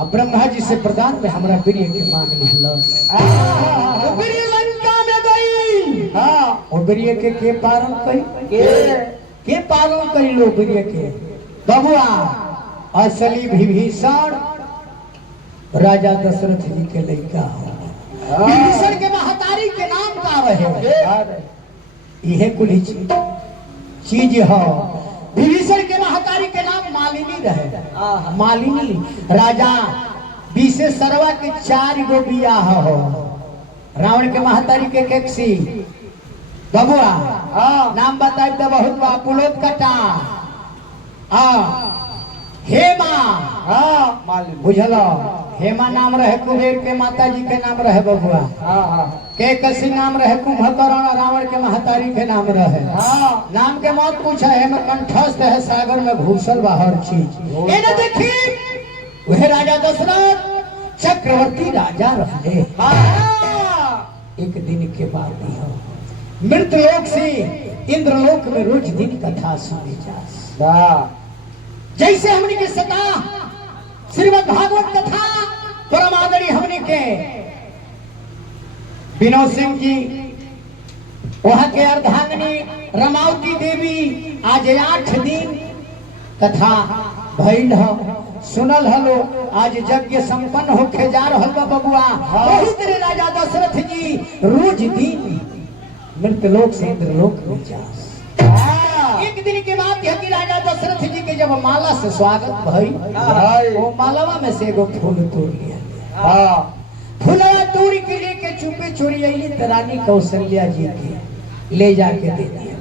अब ब्रह्मा जी से प्रदान में हमरा प्रिय के मांग लिहलस तो प्रिय लंका में गई। हाँ और प्रिय के पालन कई के पालन कई लो प्रिय के बबुआ असली विभीषण राजा दशरथ जी के लड़का हो। विभीषण के महतारी के नाम का रहे यह कुल चीज हो। विभीषण के महतारी के नाम मालिनी रहे। मालिनी राजा विशेष सरवा के 4 गो बियाह हो। रावण के महतारी के केक्सी बबुआ नाम बताए तो बहुत बा पुलोत कटा हेमा बुझलो हेमा नाम रहे कुबेर के माता जी के नाम रहे बबुआ। के कसी नाम रहे कुंभकर्ण रावण के महतारी के नाम रहे। नाम के मौत पूछा है मैं कंठस्थ है सागर में घुसल बा हर चीज। ए न देखी वह राजा दशरथ चक्रवर्ती राजा रहे। एक दिन के बाद मृत लोक से इंद्रलोक में रोज दिन कथा सुनी जा। जैसे हमने के सता श्रीमद् भागवत कथा परम आदरी हमने के विनोद सिंह जी वहां के अर्धांगिनी रमावती देवी आज 8 दिन कथा भइल हो सुनल हलो। आज यज्ञ संपन्न होके जा रहल बा बबुआ। वही तेरे राजा दशरथ जी रोज दिन मृत लोक से इंद्रलोक में जा। एक दिन की बात है कि राजा दशरथ जी के जब माला से स्वागत भई वो मालावा में से एगो फूल तोड़ लिया। फूलवा तोड़ के लेके चुपे चोरी आई रानी कौशल्या जी के ले जाके दे दिया।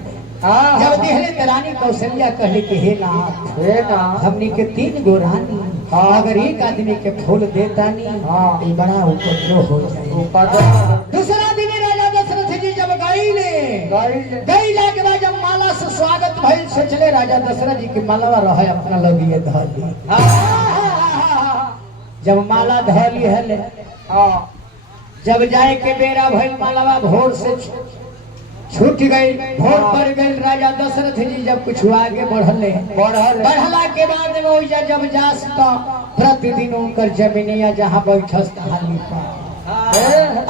जब देहले रानी कौशल्या कहले कि हे नाथ हमनी के 3 गो रानी अगर एक आदमी के फूल देता नहीं बड़ा उपद्रव हो जाए। दूसरा दिन राजा दशरथ जी जब गईला के बाद जब माला से स्वागत भइल सोचले राजा दशरथ जी के मालावा रहे अपना लगिए धली। जब माला धली हले जब जाए के बेरा भइल मालावा भोर से छूट गई। भोर पड़ गई। राजा दशरथ जी जब कुछ आगे बढ़ला के बाद में जब जास तो प्रतिदिन उनकर जमीनिया जहाँ बैठस तहाँ लिपा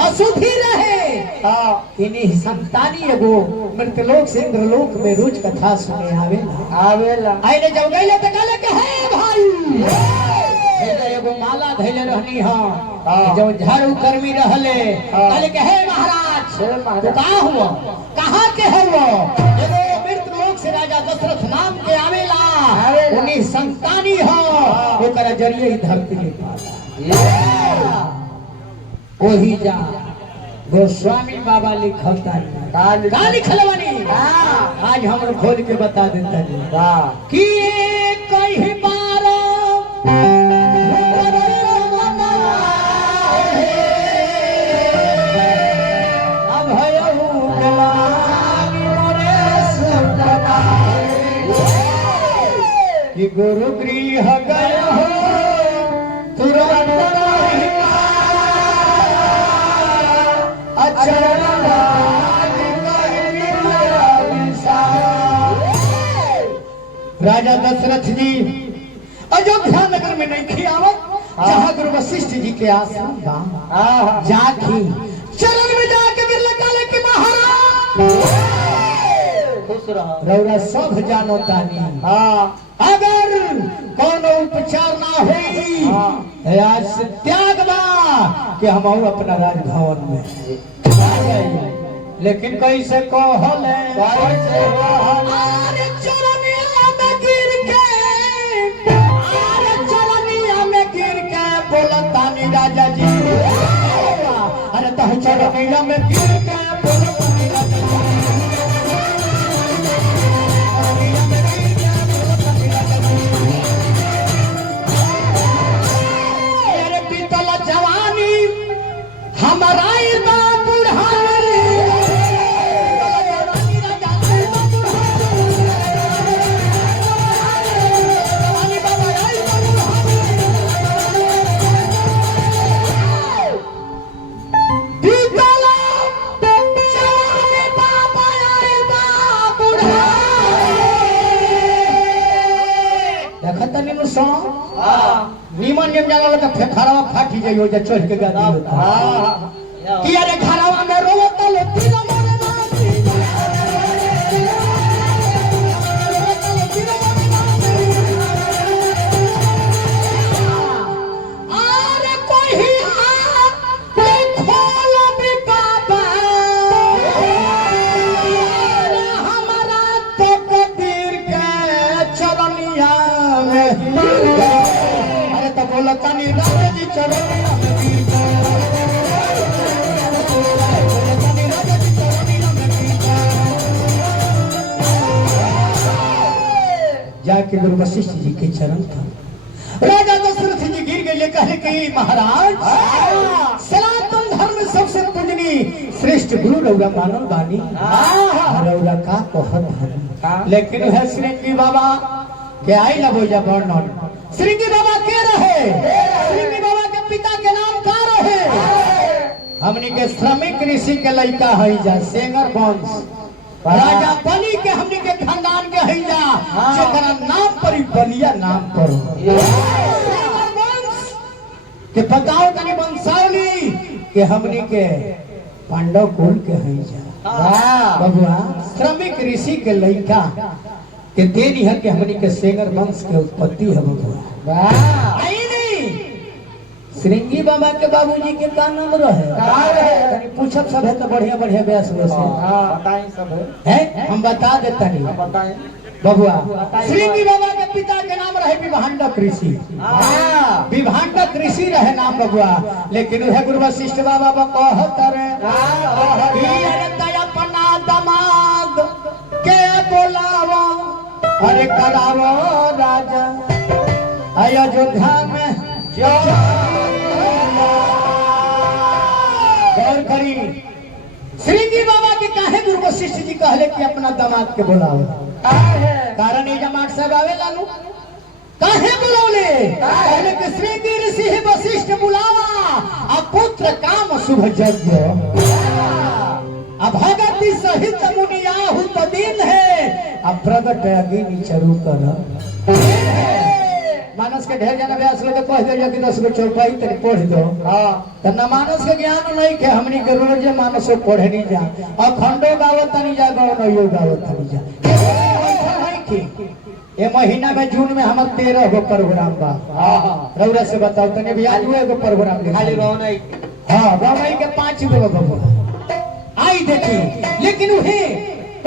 अशुद्धि रहे। इन्हीं संतानी एगो मृतलोक से इंद्रलोक में रोज कथा सुने आवेला। आइले जब गईले तो कहले कि हे भाई एगो माला धैले रहनी हां जो झाड़ू कर्मी रहले कहले कि हे महाराज तो का हुआ कहां के है वो एगो मृतलोक से राजा दशरथ नाम के आवेला उन्हीं संतानी हो ओकरा जरिए ही धरती के पाला वही जा गोस्वामी बाबा लिखता का लिखल बानी आज हम खोल के बता देता कि कहीं बार कि गुरु गृह गए हो तुरंत राजा दशरथ जी अयोध्या नगर में नहीं खियावत जहाँ गुरु वशिष्ठ जी के आश्रम जाके चरण में जाके गिरले काले की महाराज रौरा सब जानो तानी अगर कौन उपचार ना हुई आज से त्याग बा कि हम अपना राजभवन में लेकिन कैसे कहल चरनिया में गिर के बोलतानी राजा जी अरे तो चरनिया में गिर के बोलतानी राजा जी हमारा तनी नु सो नीमन जब जाना लगा खरावा फाटी जाइयो जे चढ़ के गादी होता कि अरे खरावा में रोवत ले तीन मोरे नाची अरे कोई खोल भी बाबा हमारा तो कबीर के चरनिया में अरे तो बोला तनी राजा जी चरनिया में जाके गुरु वशिष्ठ जी के चरण था राजा दशरथ जी गिर गए कहे कि महाराज सनातन धर्म में सबसे पूजनीय श्रेष्ठ गुरु रौरा मानव बानी रौरा का कहत है लेकिन है श्रृंगी बाबा के आई ना बोझा वर्णन श्रृंगी बाबा के रहे श्रृंगी बाबा के पिता के नाम का रहे हमनी के श्रमिक ऋषि के लड़का है जा सेंगर वंश राजा बनी के हमनी के खानदान के है जा जेकरा नाम पर ही बलिया नाम पर के बताओ तनी वंशावली के हमनी के पांडव कुल के है जा बबुआ श्रमिक ऋषि के लड़का के देनी है कि हमनी के सेंगर वंश के उत्पत्ति है बबुआ आई नहीं श्रृंगी बाबा के बाबूजी के का नाम रहे तनी पूछब सब है तो बढ़िया बढ़िया व्यास से बताएं सब है हम बता देता नहीं बताएं बबुआ श्रृंगी बाबा के पिता के नाम रहे विभांडक ऋषि विभांडक ऋषि रहे नाम बबुआ लेकिन वह गुरु वशिष्ठ बाबा कहत रहे अपना दमाद के बोलावो अरे करावो राजा अयोध्या में गौर करी श्रृंगी बाबा के काहे गुरु वशिष्ठ जी कहले कि अपना दामाद के बुलाओ कारण ये जमात साहब आवे लालू काहे बुलावले कहले कि श्रृंगी ऋषि है वशिष्ठ बुलावा आ पुत्र काम शुभ यज्ञ अब भगति सहित मुनियाहु तो दिन है अब प्रगट अग्नि चरु कर मानस के ढेर जना व्यास लोग कह दे कि 10 गो चौपाई तक पढ़ दो त न मानस के ज्ञान नहीं के हमनी के रोज मानस पढ़े नहीं जा अखंडो गावत नहीं जा गौ नहीं गावत नहीं जा ये महीना में जून में हमर 13 गो प्रोग्राम बा रौरा से बताओ तने भी आज एगो प्रोग्राम खाली रौनई हां रौनई के 5 गो आई देखी लेकिन उहे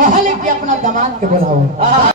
कहले कि अपना दामाद के बुलाओ